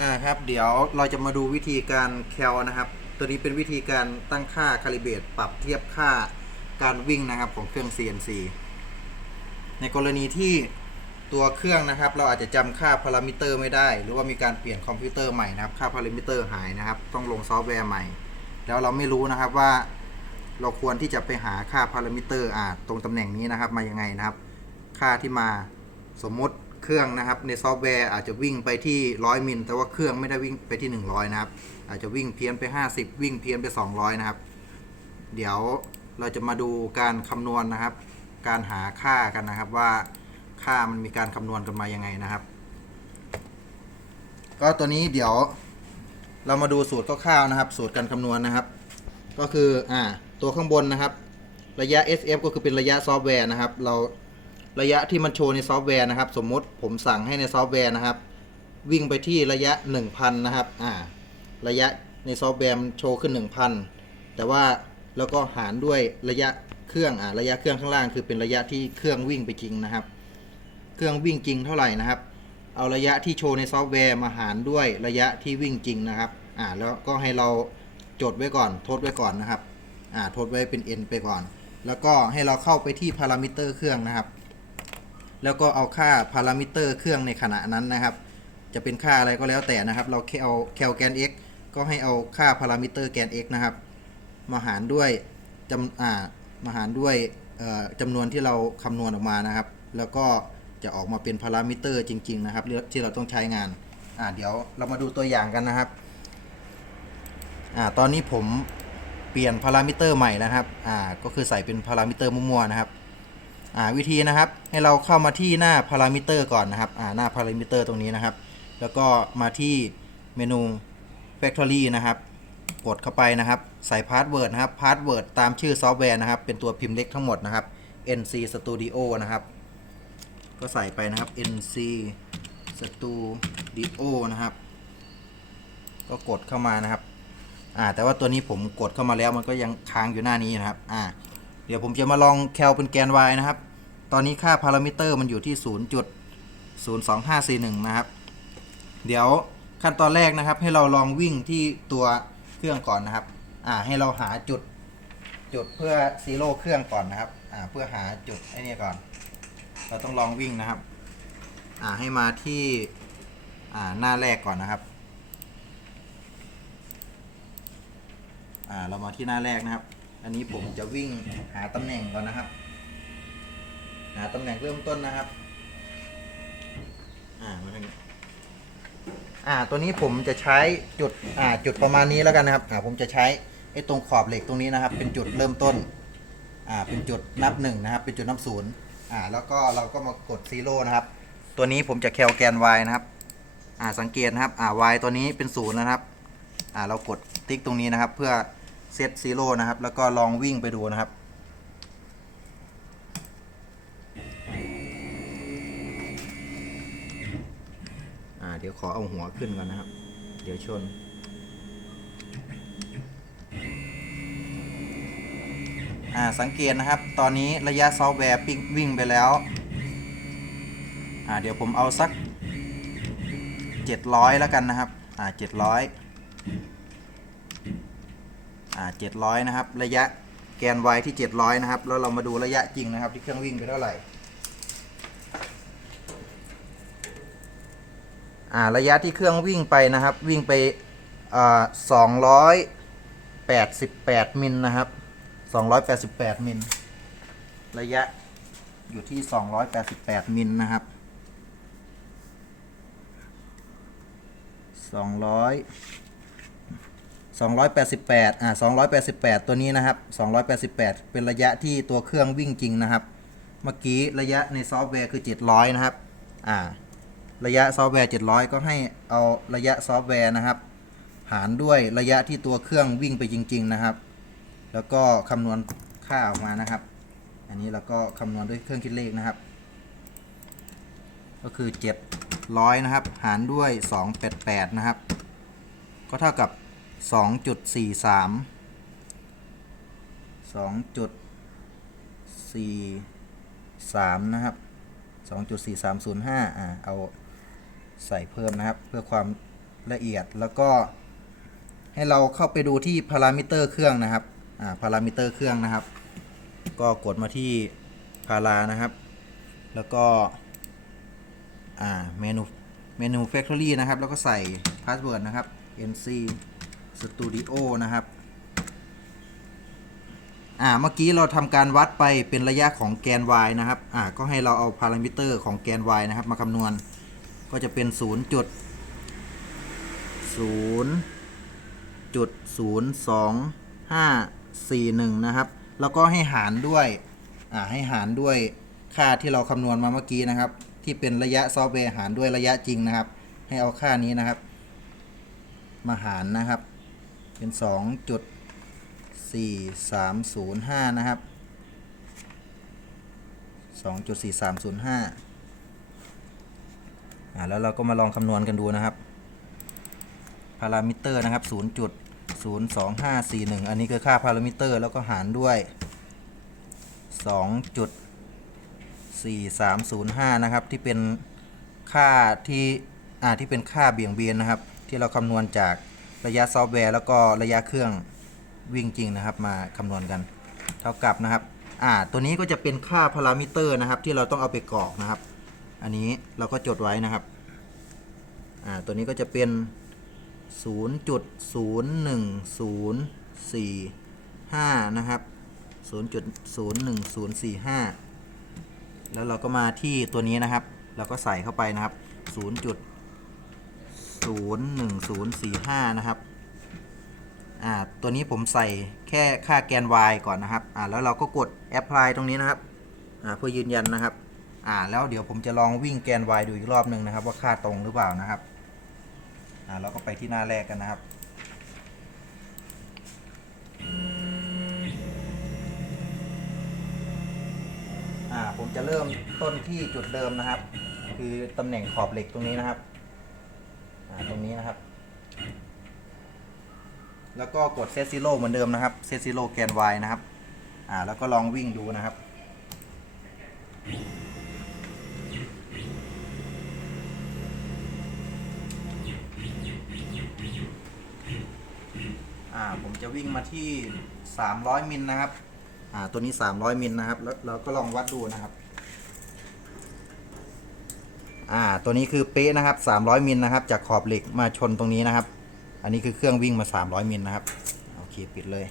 อ่าครับเดี๋ยวเราจะมาดูวิธีการแคลนะครับ ตัวนี้เป็นวิธีการตั้งค่าคาลิเบรตปรับเทียบค่าการวิ่งนะครับของเครื่อง CNC ในกรณีที่ตัวเครื่องนะครับ เราอาจจะจำค่าพารามิเตอร์ไม่ได้ หรือว่ามีการเปลี่ยนคอมพิวเตอร์ใหม่นะครับ ค่าพารามิเตอร์หายนะครับ ต้องลงซอฟต์แวร์ใหม่ แล้วเราไม่รู้นะครับว่า เราควรที่จะไปหาค่าพารามิเตอร์อ่าตรงตำแหน่งนี้นะครับ มายังไงนะครับ ค่าที่มาสมมติ เครื่องนะครับ ในซอฟต์แวร์อาจจะวิ่งไปที่ 100 มิล แต่ว่าเครื่องไม่ได้วิ่งไปที่ 100 นะครับ อาจจะวิ่งเพี้ยนไป 50 วิ่งเพี้ยนไป 200 นะครับ เดี๋ยวเราจะมาดูการคำนวณนะครับ การหาค่ากันนะครับว่าค่ามันมีการคำนวณกันมายังไงนะครับ ก็ตัวนี้เดี๋ยวเรามาดูสูตรคร่าวๆนะครับ สูตรการคำนวณนะครับ ก็คืออ่าตัวข้างบนนะครับ ระยะ SF ก็คือเป็นระยะซอฟต์แวร์นะครับ เรา ระยะที่มันโชว์ในซอฟต์แวร์นะครับ สมมติผมสั่งให้ในซอฟต์แวร์นะครับ วิ่งไปที่ระยะ 1,000 นะครับอ่าระยะในซอฟต์แวร์มันโชว์ขึ้น 1,000 แต่ว่าแล้วก็หารด้วยระยะเครื่องอ่าระยะเครื่องข้างล่างคือเป็นระยะที่เครื่องวิ่งไปจริงนะครับ เครื่องวิ่งจริงเท่าไหร่นะครับ เอาระยะที่โชว์ในซอฟต์แวร์มาหารด้วยระยะที่วิ่งจริงนะครับอ่าแล้วก็ให้เราจดไว้ก่อน ทดไว้ก่อนนะครับอ่าทดไว้เป็น n ไปก่อน แล้วก็ให้เราเข้าไปที่พารามิเตอร์เครื่องนะครับ แล้วก็เอาค่าพารามิเตอร์เครื่องในขณะนั้นนะครับ จะเป็นค่าอะไรก็แล้วแต่นะครับ เราแค่เอาแคลแกน x ก็ให้เอาค่าพารามิเตอร์แกน x นะครับ มาหารด้วยจำอ่ามาหารด้วยจำนวนที่เราคำนวณออกมานะครับ แล้วก็จะออกมาเป็นพารามิเตอร์จริง ๆ นะครับ ที่เราต้องใช้งานอ่าเดี๋ยวเรามาดูตัวอย่างกันนะครับอ่าตอนนี้ผมเปลี่ยนพารามิเตอร์ใหม่นะครับอ่าก็คือใส่เป็นพารามิเตอร์มั่วๆนะครับ วิธีนะครับ ให้เราเข้ามาที่หน้าพารามิเตอร์ก่อนนะครับอ่าหน้าพารามิเตอร์ตรงนี้นะครับ แล้วก็มาที่เมนู Factory นะครับ กดเข้าไปนะครับ ใส่พาสเวิร์ดนะครับพาสเวิร์ดตามชื่อซอฟต์แวร์นะครับ เป็นตัวพิมพ์เล็กทั้งหมดนะครับ NC Studio นะครับ ก็ใส่ไปนะครับ NC Studio นะครับ ก็กดเข้ามานะครับอ่าแต่ว่าตัวนี้ผมกดเข้ามาแล้วมันก็ยังค้างอยู่หน้านี้นะครับอ่าเดี๋ยวผมจะมาลองแคลเป็นแกน y นะครับ ตอนนี้ค่าพารามิเตอร์มันอยู่ที่ 0.02541 นะครับ เดี๋ยวขั้นตอนแรกนะครับให้เราลองวิ่งที่ตัวเครื่องก่อนนะครับ อ่าให้เราหาจุดจุดเพื่อซีโร่เครื่องก่อนนะครับ อ่าเพื่อหาจุดไอ้นี่ก่อน เราต้องลองวิ่งนะครับ อ่าให้มาที่อ่าหน้าแรกก่อนนะครับ อ่าเรามาที่หน้าแรกนะครับ อันนี้ผมจะวิ่งหาตำแหน่งก่อนนะครับ หาตำแหน่งเริ่มต้นนะครับ อ่ามาทางนี้อ่า ตัวนี้ผมจะใช้จุด อ่า จุดประมาณนี้แล้วกันนะครับ อ่า ผมจะใช้ไอ้ตรงขอบเหล็กตรงนี้นะครับ เป็นจุดเริ่มต้น อ่า เป็นจุดนับหนึ่งนะครับ เป็นจุดนับศูนย์อ่า แล้วก็เราก็มากดซีโร่นะครับ ตัวนี้ผมจะแคลแกน y นะครับ อ่า สังเกตนะครับ อ่า y ตัวนี้เป็นศูนย์นะครับ อ่า เรากดติ๊กตรงนี้นะครับ เพื่อเซตซีโร่นะครับ แล้วก็ลองวิ่งไปดูนะครับ เดี๋ยวขอเอาหัวขึ้นก่อนนะครับ เดี๋ยวชน อ่า สังเกตนะครับ ตอนนี้ระยะซอฟต์แวร์ปิ้งวิ่งไปแล้ว อ่า เดี๋ยวผมเอาสัก 700 แล้วกันนะครับ อ่า 700 อ่า 700 นะครับ ระยะแกน y ที่ 700 นะครับ แล้วเรามาดูระยะจริงนะครับ ที่เครื่องวิ่งไปเท่าไหร่ อ่าระยะที่เครื่องวิ่งไปนะครับ วิ่งไปอ่า288มิลนะครับ288มิลระยะอยู่ที่288มิลนะครับ200 288อ่า288 ตัวนี้นะครับ 288 เป็นระยะที่ตัวเครื่องวิ่งจริงนะครับ เมื่อกี้ระยะในซอฟต์แวร์คือ 700 นะครับ อ่า ระยะซอฟต์แวร์ 700 ก็ให้เอาระยะซอฟต์แวร์นะครับ หารด้วยระยะที่ตัวเครื่องวิ่งไปจริง ๆนะครับ แล้วก็คำนวณค่าออกมานะครับ อันนี้เราก็คำนวณด้วยเครื่องคิดเลขนะครับ ก็คือ 700 นะครับ หารด้วย 288 นะครับ ก็เท่ากับ 2.43 2.43 นะครับ 2.4305 อ่า เอา ใส่เพิ่มนะครับเพื่อความละเอียดแล้วก็ ให้เราเข้าไปดูที่พารามิเตอร์เครื่องนะครับอ่าพารามิเตอร์เครื่องนะครับ ก็กดมาที่พารานะครับ แล้วก็อ่าเมนูเมนู Factory นะครับ แล้วก็ใส่พาสเวิร์ดนะครับ NC Studio นะครับอ่าเมื่อกี้เราทำการวัดไปเป็นระยะของแกน y นะครับอ่าก็ให้เราเอาพารามิเตอร์ของแกน y นะครับ มาคำนวณ ก็จะเป็น0จุด0จุด0 2 5 4 1นะครับ แล้วก็ให้หารด้วยอ่าให้หารด้วยค่าที่เราคำนวณมาเมื่อกี้นะครับ ที่เป็นระยะซอฟต์แวร์หารด้วยระยะจริงนะครับ ให้เอาค่านี้นะครับ มาหารนะครับ เป็น 2.4305 นะครับ 2.4305 อ่าแล้วเราก็มาลองคำนวณกันดูนะครับ พารามิเตอร์นะครับ 0.02541 อันนี้คือค่าพารามิเตอร์แล้วก็หารด้วย 2.4305 นะครับ ที่เป็นค่าที่อ่าที่เป็นค่าเบี่ยงเบนนะครับ ที่เราคำนวณจากระยะซอฟต์แวร์ แล้วก็ระยะเครื่องวิ่งจริงนะครับ มาคำนวณกัน เท่ากับนะครับอ่าตัวนี้ก็จะเป็นค่าพารามิเตอร์นะครับ ที่เราต้องเอาไปกรอกนะครับ อันนี้เราก็จดไว้นะครับ อ่า ตัวนี้ก็จะเป็น 0.01045 นะครับ 0.01045 แล้วเราก็มาที่ตัวนี้นะครับ เราก็ใส่เข้าไปนะครับ 0.01045 นะครับ อ่า ตัวนี้ผมใส่แค่ค่าแกน y ก่อนนะครับ อ่า แล้วเราก็กด apply ตรงนี้นะครับ อ่า เพื่อยืนยันนะครับ อ่าแล้วเดี๋ยวผมจะลองวิ่งแกน y ดูอีกรอบหนึ่งนะครับ ว่าค่าตรงหรือเปล่านะครับอ่าเราก็ไปที่หน้าแรกกันนะครับอ่าผมจะเริ่มต้นที่จุดเดิมนะครับ คือตำแหน่งขอบเหล็กตรงนี้นะครับอ่าตรงนี้นะครับ แล้วก็กดเซตซิโ o เหมือนเดิมนะครับเซตซิโ o แกน y นะครับอ่าแล้วก็ลองวิ่งดูนะครับ อ่าผมจะวิ่งมาที่ 300 มิลนะครับอ่าตัวนี้ 300 มิลนะครับ แล้วเราก็ลองวัดดูนะครับอ่าตัวนี้คือเป๊ะนะครับ 300 มิลนะครับ จากขอบเหล็กมาชนตรงนี้นะครับ อันนี้คือเครื่องวิ่งมา 300 มิลนะครับ โอเค ปิดเลย